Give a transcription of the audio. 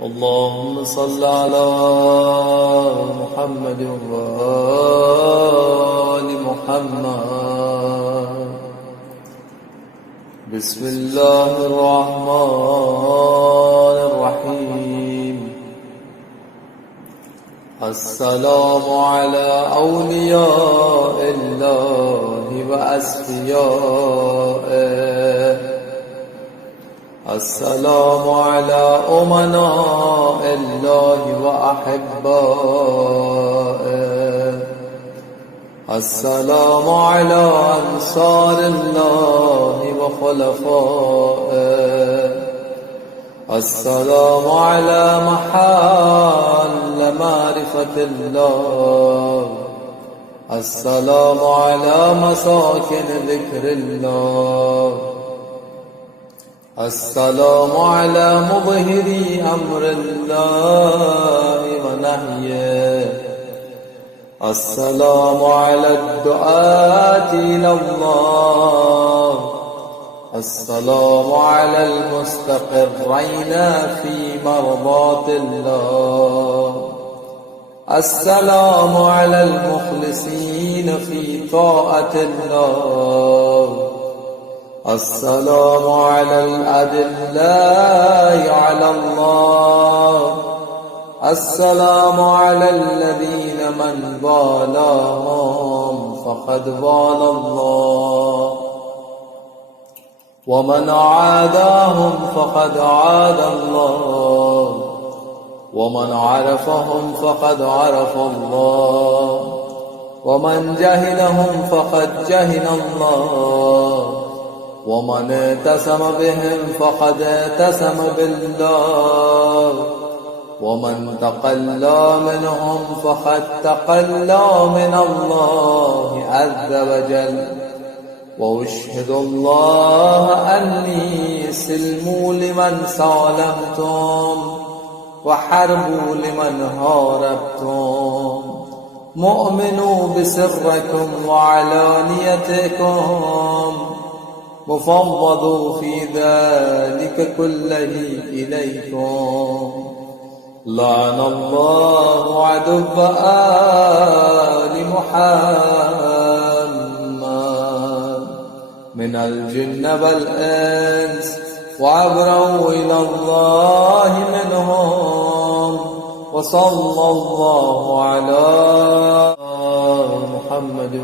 اللهم صل على محمد وآل محمد. بسم الله الرحمن الرحيم. السلام على أولياء الله وأصفيائه. السلام على أمناء الله وأحبائه. السلام على أنصار الله وخلفائه. السلام على محل معرفة الله. السلام على مساكن ذكر الله. السلام على مظهري أمر الله ونهيه. السلام على الدعاة إلى الله. السلام على المستقرين في مرضاة الله. السلام على المخلصين في طاعة الله. السلام على الأدلاء على الله. السلام على الذين من والاهم فقد والى الله، ومن عاداهم فقد عاد الله، ومن عرفهم فقد عرف الله، ومن جهلهم فقد جهل الله، ومن اعتصم بهم فقد اعتصم بالله، ومن تقلى منهم فقد تقلى من الله عز وجل. وأشهد الله أني سلم لمن سالمتم، وحرب لمن هاربتم، مؤمن بسركم وعلانيتكم، مفوض في ذلك كله إليكم. لعن الله عدو آل محمد من الجن والإنس، وعبروا إلى الله منهم. وصلى الله على محمد